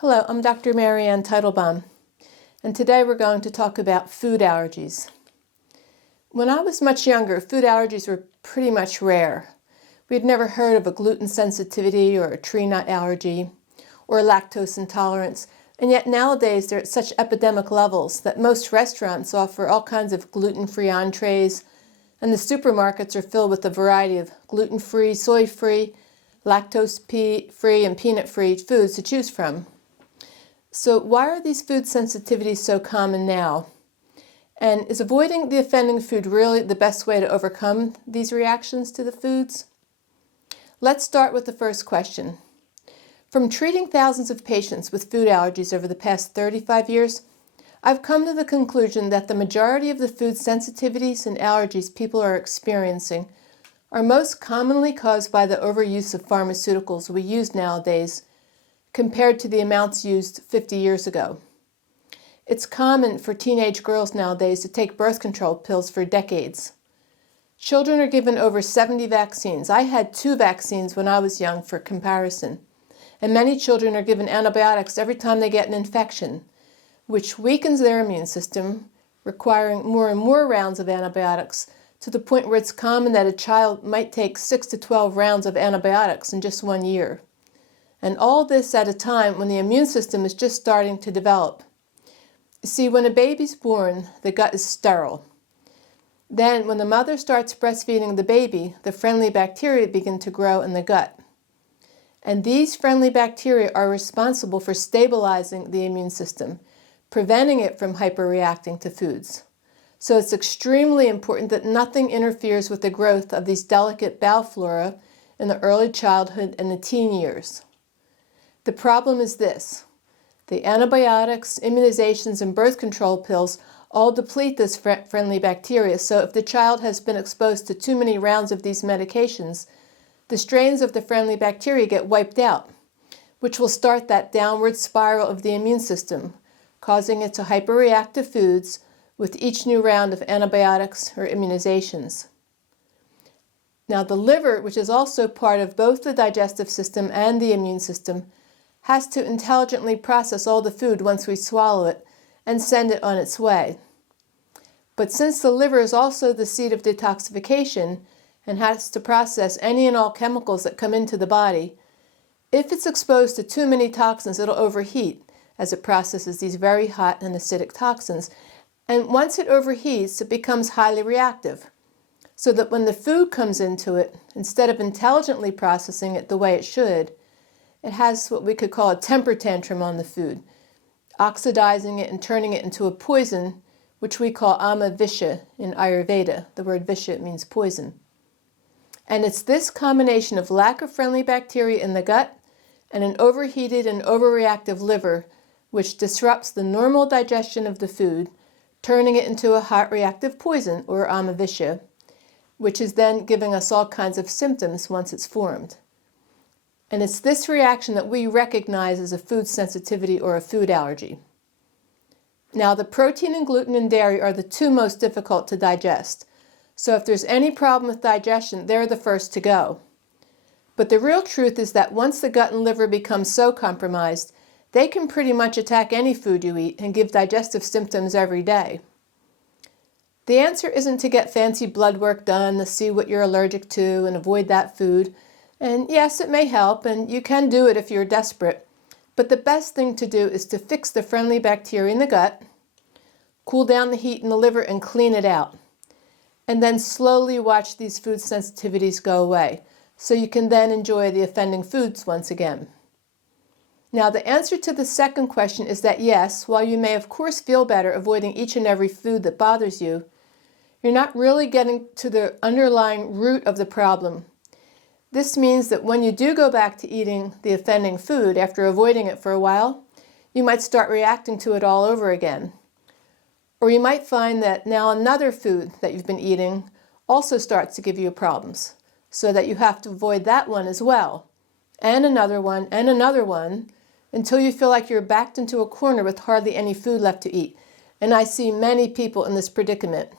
Hello, I'm Dr. Mary Ann Teitelbaum, and today we're going to talk about food allergies. When I was much younger, food allergies were pretty much rare. We had never heard of a gluten sensitivity or a tree nut allergy or lactose intolerance, and yet nowadays they're at such epidemic levels that most restaurants offer all kinds of gluten-free entrees, and the supermarkets are filled with a variety of gluten-free, soy-free, lactose-free, and peanut-free foods to choose from. So why are these food sensitivities so common now? And is avoiding the offending food really the best way to overcome these reactions to the foods? Let's start with the first question. From treating thousands of patients with food allergies over the past 35 years, I've come to the conclusion that the majority of the food sensitivities and allergies people are experiencing are most commonly caused by the overuse of pharmaceuticals we use nowadays compared to the amounts used 50 years ago. It's common for teenage girls nowadays to take birth control pills for decades. Children are given over 70 vaccines. I had 2 vaccines when I was young for comparison. And many children are given antibiotics every time they get an infection, which weakens their immune system, requiring more and more rounds of antibiotics to the point where it's common that a child might take 6 to 12 rounds of antibiotics in just 1 year. And all this at a time when the immune system is just starting to develop. You see, when a baby's born, the gut is sterile. Then, when the mother starts breastfeeding the baby, the friendly bacteria begin to grow in the gut. And these friendly bacteria are responsible for stabilizing the immune system, preventing it from hyperreacting to foods. So it's extremely important that nothing interferes with the growth of these delicate bowel flora in the early childhood and the teen years. The problem is this. The antibiotics, immunizations, and birth control pills all deplete this friendly bacteria, so if the child has been exposed to too many rounds of these medications, the strains of the friendly bacteria get wiped out, which will start that downward spiral of the immune system, causing it to hyperreact to foods with each new round of antibiotics or immunizations. Now, the liver, which is also part of both the digestive system and the immune system, has to intelligently process all the food once we swallow it and send it on its way. But since the liver is also the seat of detoxification and has to process any and all chemicals that come into the body, if it's exposed to too many toxins, it'll overheat as it processes these very hot and acidic toxins. And once it overheats, it becomes highly reactive, so that when the food comes into it, instead of intelligently processing it the way it should, it has what we could call a temper tantrum on the food, oxidizing it and turning it into a poison, which we call visha in Ayurveda. The word visha means poison. And it's this combination of lack of friendly bacteria in the gut and an overheated and overreactive liver which disrupts the normal digestion of the food, turning it into a hot reactive poison, or visha, which is then giving us all kinds of symptoms once it's formed. And it's this reaction that we recognize as a food sensitivity or a food allergy. Now, the protein and gluten in dairy are the 2 most difficult to digest. So if there's any problem with digestion, they're the first to go. But the real truth is that once the gut and liver become so compromised, they can pretty much attack any food you eat and give digestive symptoms every day. The answer isn't to get fancy blood work done to see what you're allergic to and avoid that food. And yes, it may help, and you can do it if you're desperate. But the best thing to do is to fix the friendly bacteria in the gut, cool down the heat in the liver, and clean it out. And then slowly watch these food sensitivities go away, so you can then enjoy the offending foods once again. Now, the answer to the second question is that yes, while you may of course feel better avoiding each and every food that bothers you, you're not really getting to the underlying root of the problem. This means that when you do go back to eating the offending food after avoiding it for a while, you might start reacting to it all over again. Or you might find that now another food that you've been eating also starts to give you problems, so that you have to avoid that one as well, and another one, until you feel like you're backed into a corner with hardly any food left to eat. And I see many people in this predicament.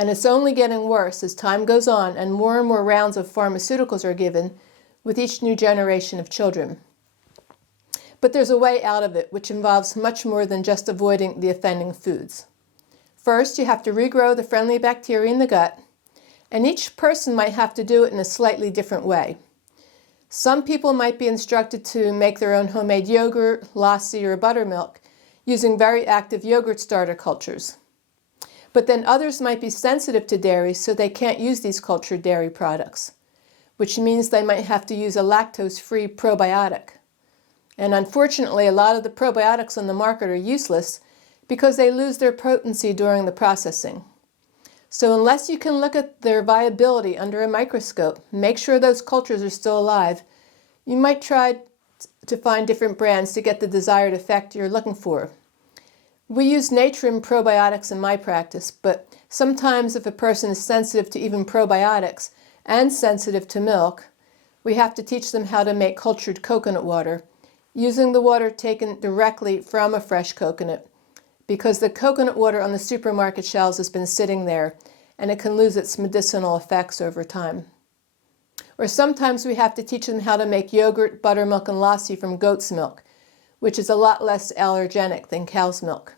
And it's only getting worse as time goes on and more rounds of pharmaceuticals are given with each new generation of children. But there's a way out of it, which involves much more than just avoiding the offending foods. First, you have to regrow the friendly bacteria in the gut, and each person might have to do it in a slightly different way. Some people might be instructed to make their own homemade yogurt, lassi, or buttermilk using very active yogurt starter cultures. But then others might be sensitive to dairy, so they can't use these cultured dairy products, which means they might have to use a lactose-free probiotic. And unfortunately, a lot of the probiotics on the market are useless because they lose their potency during the processing. So unless you can look at their viability under a microscope, make sure those cultures are still alive, you might try to find different brands to get the desired effect you're looking for. We use Natrum probiotics in my practice, but sometimes if a person is sensitive to even probiotics and sensitive to milk, we have to teach them how to make cultured coconut water, using the water taken directly from a fresh coconut, because the coconut water on the supermarket shelves has been sitting there and it can lose its medicinal effects over time. Or sometimes we have to teach them how to make yogurt, buttermilk, and lassi from goat's milk, which is a lot less allergenic than cow's milk.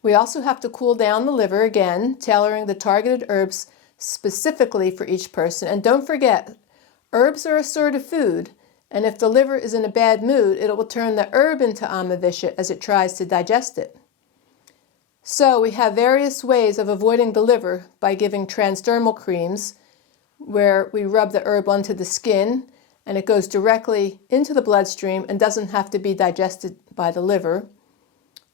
We also have to cool down the liver, again, tailoring the targeted herbs specifically for each person. And don't forget, herbs are a sort of food, and if the liver is in a bad mood, it will turn the herb into visha as it tries to digest it. So we have various ways of avoiding the liver by giving transdermal creams, where we rub the herb onto the skin and it goes directly into the bloodstream and doesn't have to be digested by the liver.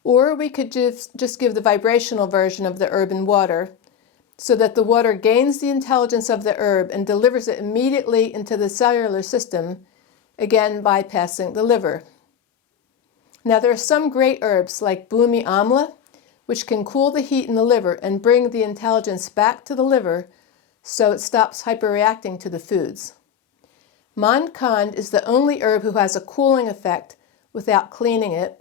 Or we could just give the vibrational version of the herb in water so that the water gains the intelligence of the herb and delivers it immediately into the cellular system, again bypassing the liver. Now there are some great herbs like Bhumi Amla, which can cool the heat in the liver and bring the intelligence back to the liver so it stops hyperreacting to the foods. Mankhand is the only herb who has a cooling effect without cleaning it,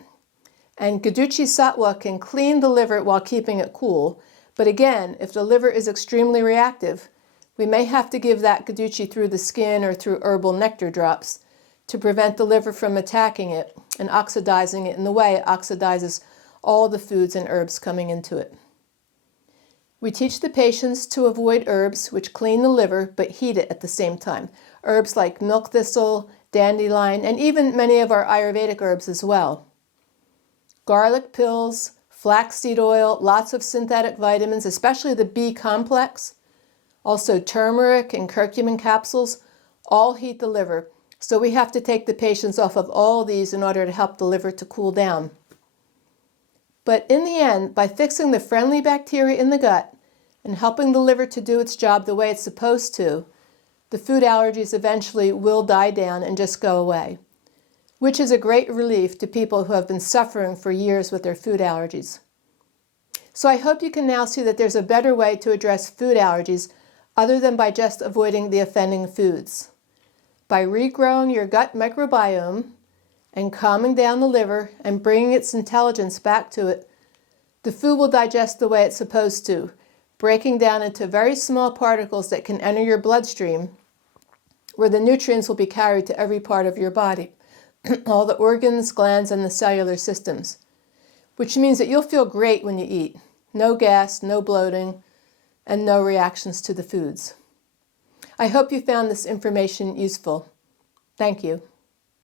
and Guduchi Sattva can clean the liver while keeping it cool, but again, if the liver is extremely reactive, we may have to give that Guduchi through the skin or through herbal nectar drops to prevent the liver from attacking it and oxidizing it in the way it oxidizes all the foods and herbs coming into it. We teach the patients to avoid herbs which clean the liver but heat it at the same time. Herbs like milk thistle, dandelion, and even many of our Ayurvedic herbs as well. Garlic pills, flaxseed oil, lots of synthetic vitamins, especially the B complex, also turmeric and curcumin capsules, all heat the liver. So we have to take the patients off of all these in order to help the liver to cool down. But in the end, by fixing the friendly bacteria in the gut and helping the liver to do its job the way it's supposed to, the food allergies eventually will die down and just go away, which is a great relief to people who have been suffering for years with their food allergies. So I hope you can now see that there's a better way to address food allergies other than by just avoiding the offending foods. By regrowing your gut microbiome and calming down the liver and bringing its intelligence back to it, the food will digest the way it's supposed to, breaking down into very small particles that can enter your bloodstream, where the nutrients will be carried to every part of your body, all the organs, glands, and the cellular systems, which means that you'll feel great when you eat. No gas, no bloating, and no reactions to the foods. I hope you found this information useful. Thank you.